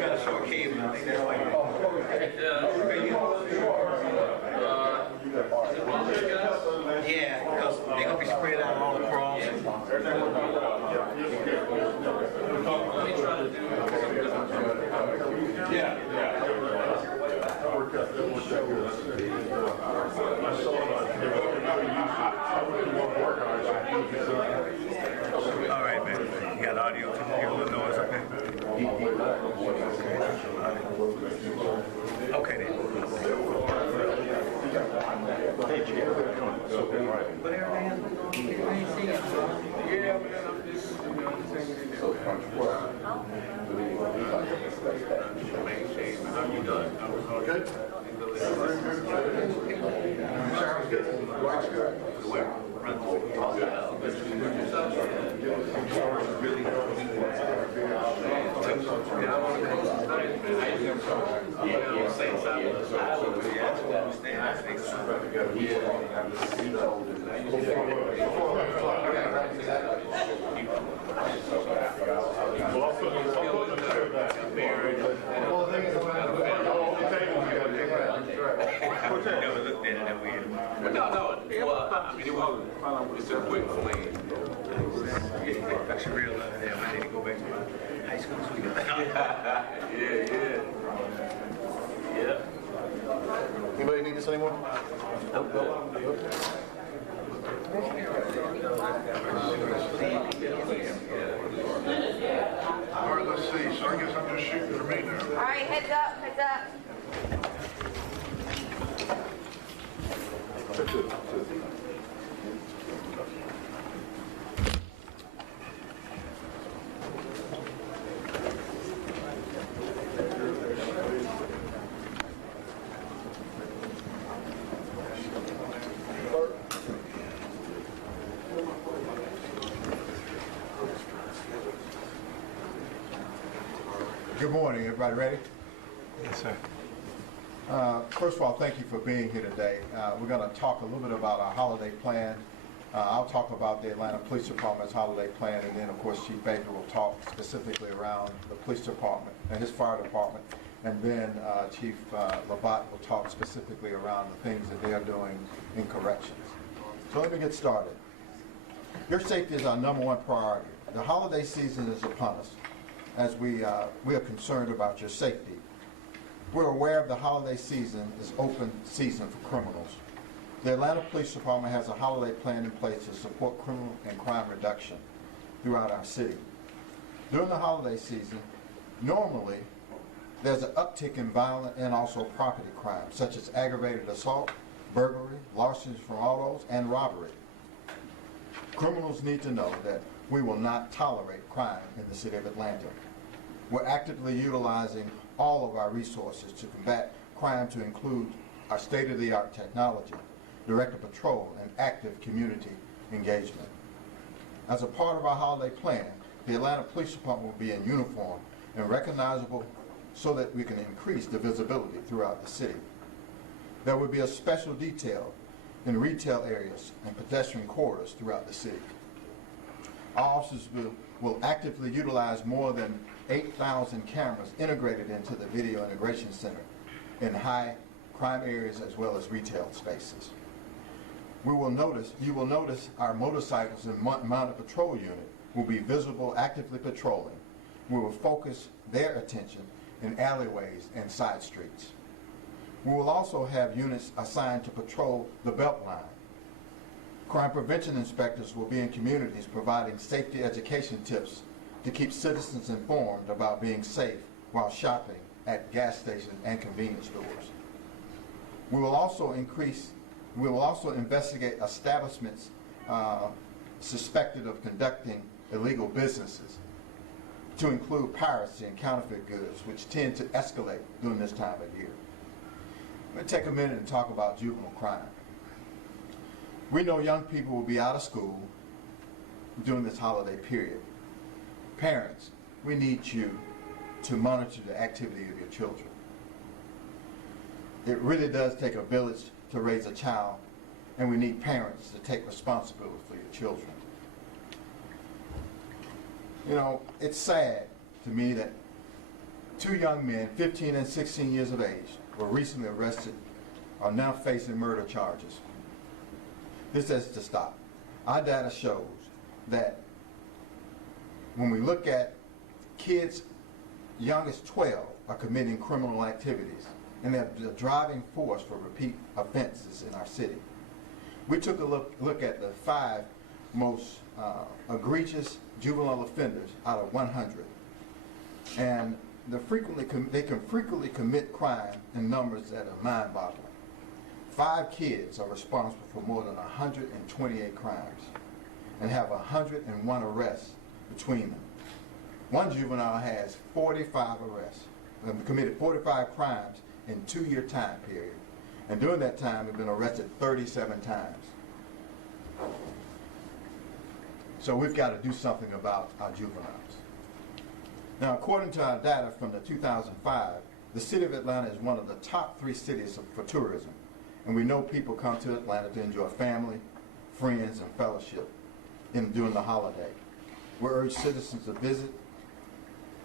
got a short cable. I think that's why yeah, because they're gonna be spread out all across. All right, man. You got audio too? Hear a little noise up there? Okay then. Hey, Jim. But everything see you. Yeah, man. I'm just, How you doing? Good. Sounds good. Life's good. Never looked at it that way. No. Well, I mean, it was a quick fling. I should realize that I need to go back to high school. Yeah. Anybody need this anymore? Nope. All right, let's see. So I guess I'm just shooting for me now. All right, heads up, heads up. Good morning, everybody ready? Yes, sir. First of all, thank you for being here today. We're going to talk a little bit about our holiday plan. I'll talk about the Atlanta Police Department's holiday plan, and then, of course, Chief Baker will talk specifically around the police department and his fire department, and then Chief Labatt will talk specifically around the things that they are doing in corrections. So let me get started. Your safety is our #1 priority. The holiday season is upon us, as we are concerned about your safety. We're aware of the holiday season is open season for criminals. The Atlanta Police Department has a holiday plan in place to support criminal and crime reduction throughout our city. During the holiday season, normally there's an uptick in violent and also property crime, such as aggravated assault, burglary, larcenies from autos, and robbery. Criminals need to know that we will not tolerate crime in the city of Atlanta. We're actively utilizing all of our resources to combat crime, to include our state-of-the-art technology, directed patrol, and active community engagement. As a part of our holiday plan, the Atlanta Police Department will be in uniform and recognizable so that we can increase the visibility throughout the city. There will be a special detail in retail areas and pedestrian corridors throughout the city. Our officers will actively utilize more than 8,000 cameras integrated into the Video Integration Center in high crime areas as well as retail spaces. You will notice our motorcycles and mounted patrol unit will be visible actively patrolling. We will focus their attention in alleyways and side streets. We will also have units assigned to patrol the Beltline. Crime prevention inspectors will be in communities providing safety education tips to keep citizens informed about being safe while shopping at gas stations and convenience stores. We will also investigate establishments suspected of conducting illegal businesses, to include piracy and counterfeit goods, which tend to escalate during this time of year. Let me take a minute and talk about juvenile crime. We know young people will be out of school during this holiday period. Parents, we need you to monitor the activity of your children. It really does take a village to raise a child, and we need parents to take responsibility for your children. You know, it's sad to me that two young men, 15 and 16 years of age, were recently arrested, are now facing murder charges. This has to stop. Our data shows that when we look at kids young as 12 are committing criminal activities, and they're the driving force for repeat offenses in our city. We took a look at the 5 most egregious juvenile offenders out of 100, and they can frequently commit crime in numbers that are mind-boggling. 5 kids are responsible for more than 128 crimes and have 101 arrests between them. One juvenile has 45 arrests and committed 45 crimes in a 2-year time period. And during that time, they've been arrested 37 times. So we've got to do something about our juveniles. Now, according to our data from the 2005, the city of Atlanta is one of the top 3 cities for tourism. And we know people come to Atlanta to enjoy family, friends, and fellowship during the holiday. We urge citizens to visit,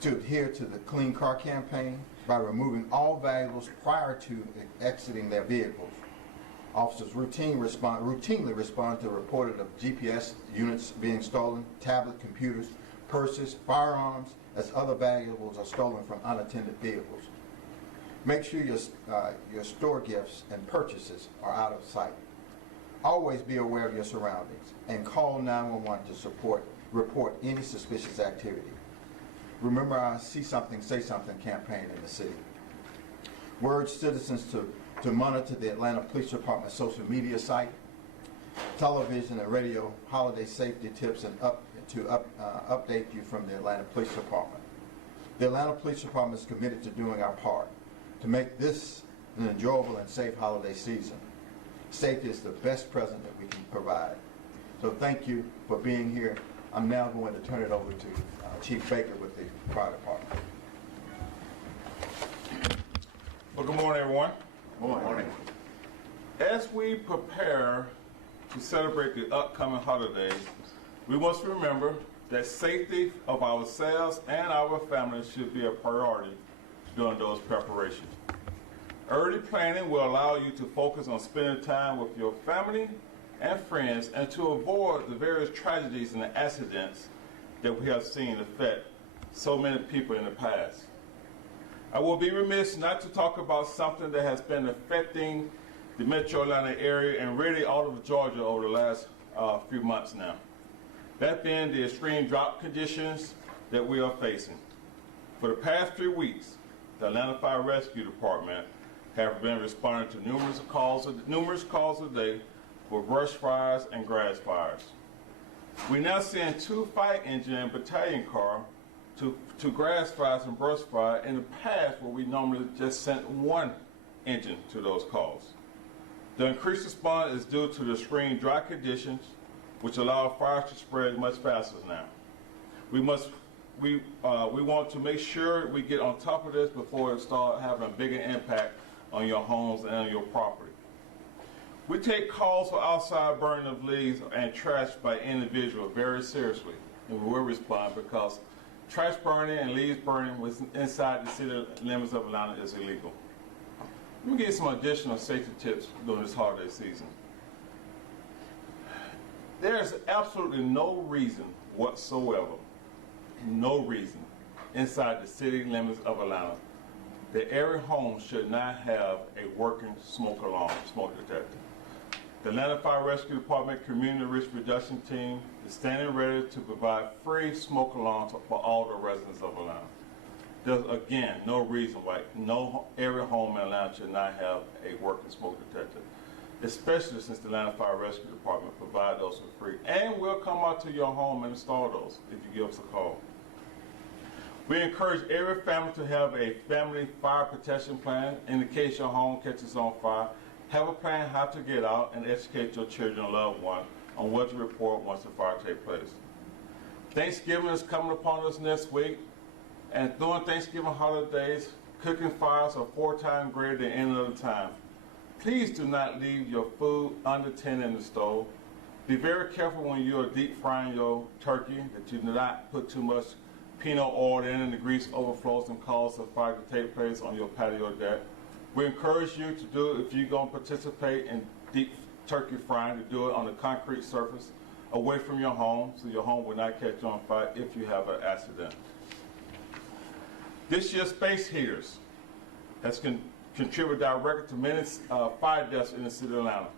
to adhere to the Clean Car Campaign by removing all valuables prior to exiting their vehicles. Officers routinely respond to reported of GPS units being stolen, tablet computers, purses, firearms, as other valuables are stolen from unattended vehicles. Make sure your store gifts and purchases are out of sight. Always be aware of your surroundings and call 911 to report any suspicious activity. Remember our See Something, Say Something campaign in the city. We urge citizens to monitor the Atlanta Police Department social media site, television and radio holiday safety tips, and update you from the Atlanta Police Department. The Atlanta Police Department is committed to doing our part to make this an enjoyable and safe holiday season. Safety is the best present that we can provide. So thank you for being here. I'm now going to turn it over to Chief Baker with the Fire Department. Well, good morning, everyone. Good morning. As we prepare to celebrate the upcoming holidays, we must remember that safety of ourselves and our families should be a priority during those preparations. Early planning will allow you to focus on spending time with your family and friends and to avoid the various tragedies and accidents that we have seen affect so many people in the past. I will be remiss not to talk about something that has been affecting the Metro Atlanta area and really all of Georgia over the last few months now. That being the extreme drought conditions that we are facing. For the past 3 weeks, the Atlanta Fire Rescue Department have been responding to numerous calls a day for brush fires and grass fires. We now send 2 fire engine and battalion car to grass fires and brush fire in the past where we normally just sent 1 engine to those calls. The increased response is due to the extreme dry conditions, which allow fires to spread much faster now. We want to make sure we get on top of this before it starts having a bigger impact on your homes and on your property. We take calls for outside burning of leaves and trash by individuals very seriously, and we will respond because trash burning and leaves burning inside the city limits of Atlanta is illegal. Let me give you some additional safety tips during this holiday season. There is absolutely no reason whatsoever, no reason, inside the city limits of Atlanta that every home should not have a working smoke alarm, smoke detector. The Atlanta Fire Rescue Department Community Risk Reduction Team is standing ready to provide free smoke alarms for all the residents of Atlanta. There's, again, no reason why every home in Atlanta should not have a working smoke detector, especially since the Atlanta Fire Rescue Department provides those for free. And we'll come out to your home and install those if you give us a call. We encourage every family to have a family fire protection plan in the case your home catches on fire. Have a plan how to get out and educate your children and loved ones on what to report once the fire takes place. Thanksgiving is coming upon us next week, and during Thanksgiving holidays, cooking fires are 4 times greater than any other time. Please do not leave your food unattended in the stove. Be very careful when you are deep frying your turkey that you do not put too much peanut oil in and the grease overflows and causes a fire to take place on your patio deck. We encourage you to do it if you're going to participate in deep turkey frying, to do it on a concrete surface away from your home so your home will not catch on fire if you have an accident. This year's space heaters has contributed directly to many fire deaths in the city of Atlanta.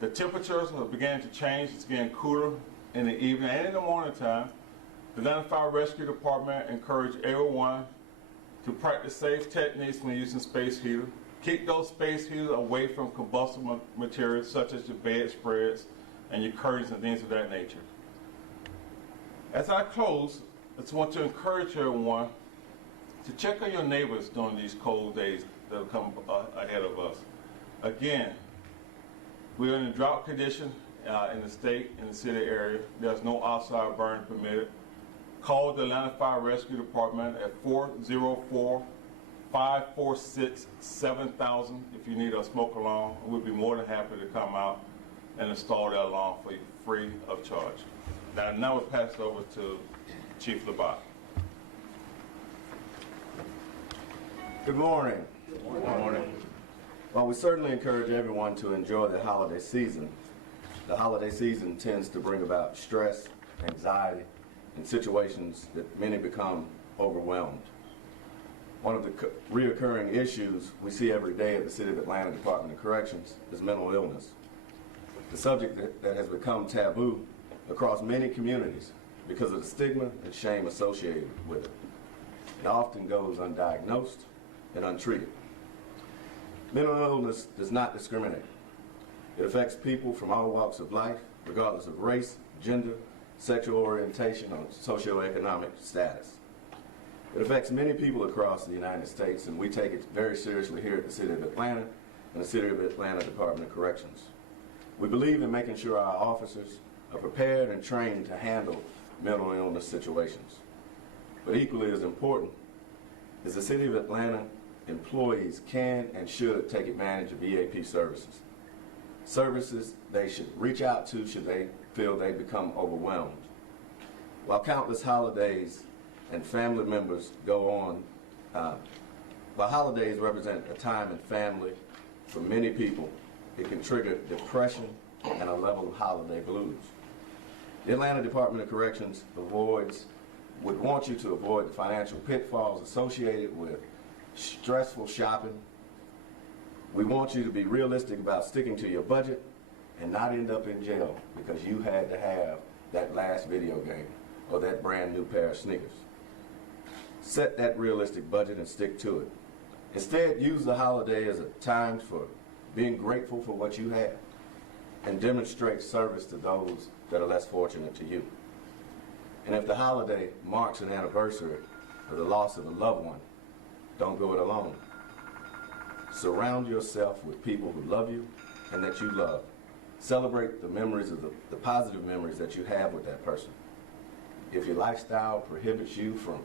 The temperatures are beginning to change. It's getting cooler in the evening and in the morning time. The Atlanta Fire Rescue Department encourages everyone to practice safe techniques when using space heaters. Keep those space heaters away from combustible materials such as your bedspreads and your curtains and things of that nature. As I close, I just want to encourage everyone to check on your neighbors during these cold days that will come ahead of us. Again, we are in a drought condition in the state, in the city area. There's no outside burn permitted. Call the Atlanta Fire Rescue Department at 404-546-7000 if you need a smoke alarm. We'll be more than happy to come out and install that alarm for you free of charge. Now we'll pass it over to Chief Labat. Good morning. Good morning. Well, we certainly encourage everyone to enjoy the holiday season. The holiday season tends to bring about stress, anxiety, and situations that many become overwhelmed. One of the reoccurring issues we see every day at the City of Atlanta Department of Corrections is mental illness. The subject that has become taboo across many communities because of the stigma and shame associated with it. It often goes undiagnosed and untreated. Mental illness does not discriminate. It affects people from all walks of life, regardless of race, gender, sexual orientation, or socioeconomic status. It affects many people across the United States, and we take it very seriously here at the City of Atlanta and the City of Atlanta Department of Corrections. We believe in making sure our officers are prepared and trained to handle mental illness situations. But equally as important is the City of Atlanta employees can and should take advantage of EAP services. Services they should reach out to should they feel they become overwhelmed. While countless holidays and family members go on, while holidays represent a time in family, for many people, it can trigger depression and a level of holiday blues. The Atlanta Department of Corrections would want you to avoid the financial pitfalls associated with stressful shopping. We want you to be realistic about sticking to your budget and not end up in jail because you had to have that last video game or that brand new pair of sneakers. Set that realistic budget and stick to it. Instead, use the holiday as a time for being grateful for what you have and demonstrate service to those that are less fortunate to you. And if the holiday marks an anniversary of the loss of a loved one, don't go it alone. Surround yourself with people who love you and that you love. Celebrate the memories of the positive memories that you have with that person. If your lifestyle prohibits you from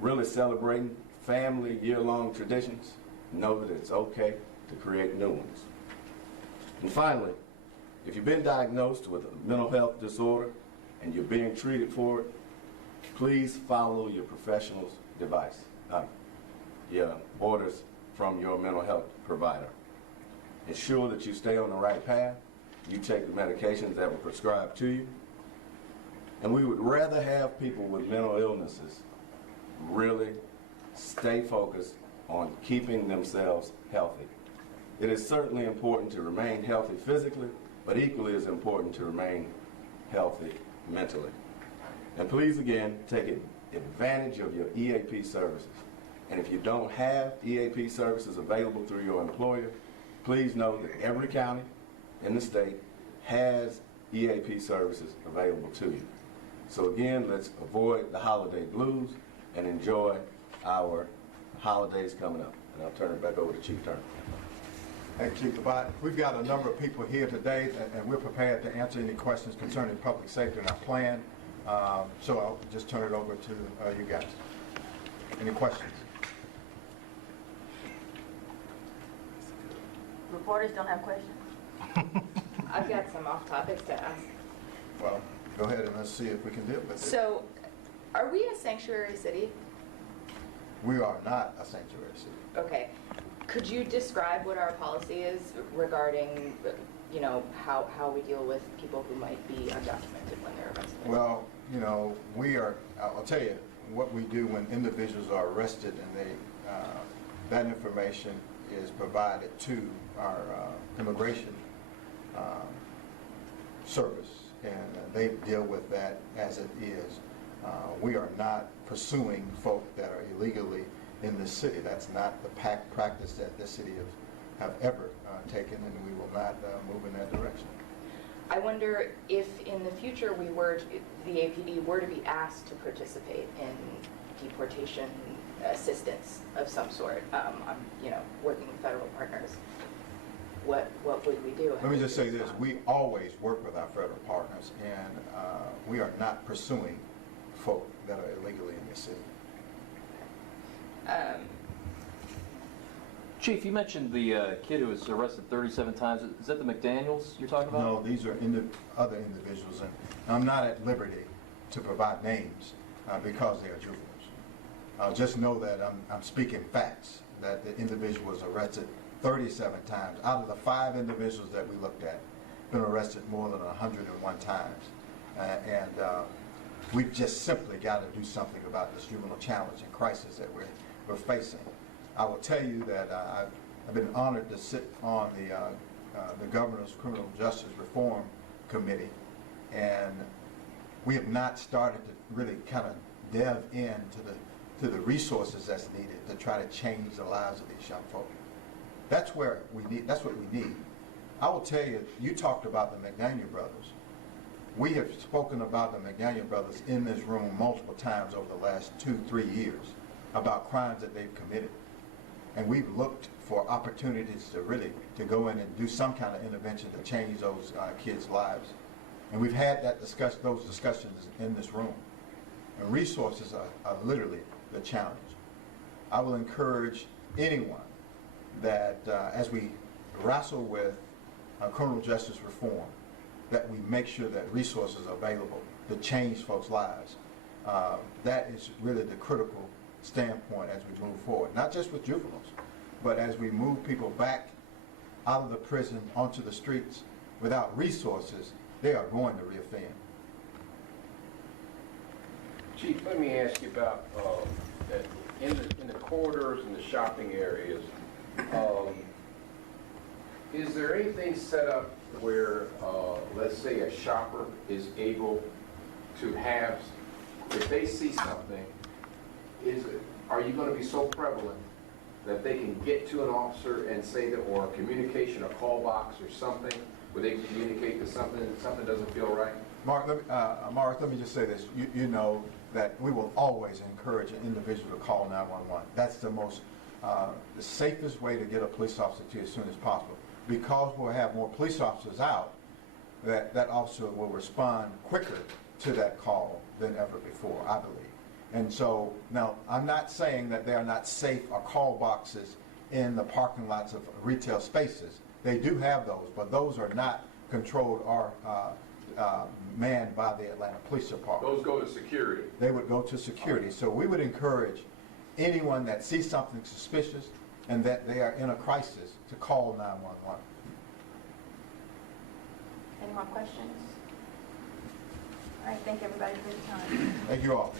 really celebrating family year-long traditions, know that it's okay to create new ones. And finally, if you've been diagnosed with a mental health disorder and you're being treated for it, please follow your professional's your orders from your mental health provider. Ensure that you stay on the right path, you take the medications that were prescribed to you, and we would rather have people with mental illnesses really stay focused on keeping themselves healthy. It is certainly important to remain healthy physically, but equally as important to remain healthy mentally. And please again, take advantage of your EAP services. And if you don't have EAP services available through your employer, please know that every county in the state has EAP services available to you. So again, let's avoid the holiday blues and enjoy our holidays coming up. And I'll turn it back over to Chief Turner. Thank you, Chief Labat. We've got a number of people here today, and we're prepared to answer any questions concerning public safety and our plan. So I'll just turn it over to you guys. Any questions? Reporters don't have questions. I've got some off topics to ask. Well, go ahead and let's see if we can deal with it. So, are we a sanctuary city? We are not a sanctuary city. Okay. Could you describe what our policy is regarding, you know, how we deal with people who might be undocumented when they're arrested? Well, you know, I'll tell you, what we do when individuals are arrested and that information is provided to our immigration service, and they deal with that as it is. We are not pursuing folk that are illegally in this city. That's not the practice that this city have ever taken, and we will not move in that direction. I wonder if in the future the APD were to be asked to participate in deportation assistance of some sort, you know, working with federal partners, what would we do? Let me just say this, we always work with our federal partners, and we are not pursuing folk that are illegally in this city. Chief, you mentioned the kid who was arrested 37 times. Is that the McDaniels you're talking about? No, these are other individuals, and I'm not at liberty to provide names because they are juveniles. Just know that I'm speaking facts, that the individual was arrested 37 times. Out of the 5 individuals that we looked at, been arrested more than 101 times. We've just simply got to do something about this juvenile challenge and crisis that we're facing. I will tell you that I've been honored to sit on the Governor's Criminal Justice Reform Committee, and we have not started to really kind of delve into the resources that's needed to try to change the lives of these young folk. That's what we need. I will tell you, you talked about the McDaniel brothers. We have spoken about the McDaniel brothers in this room multiple times over the last 2-3 years about crimes that they've committed. And we've looked for opportunities to go in and do some kind of intervention to change those kids' lives. And we've had those discussions in this room. And resources are literally the challenge. I will encourage anyone that as we wrestle with criminal justice reform, that we make sure that resources are available to change folks' lives. That is really the critical standpoint as we move forward, not just with juveniles, but as we move people back out of the prison onto the streets. Without resources, they are going to reoffend. Chief, let me ask you about that in the corridors and the shopping areas. Is there anything set up where, let's say, a shopper is able to have, if they see something, are you going to be so prevalent that they can get to an officer and say that, or a communication, a call box or something, where they can communicate that something doesn't feel right? Mark, let me just say this. You know that we will always encourage an individual to call 911. That's the safest way to get a police officer to you as soon as possible. Because we'll have more police officers out, that officer will respond quicker to that call than ever before, I believe. And so, now, I'm not saying that there are not safe or call boxes in the parking lots of retail spaces. They do have those, but those are not controlled or manned by the Atlanta Police Department. Those go to security. They would go to security. So we would encourage anyone that sees something suspicious and that they are in a crisis to call 911. Any more questions? All right, thank everybody for your time. Thank you all.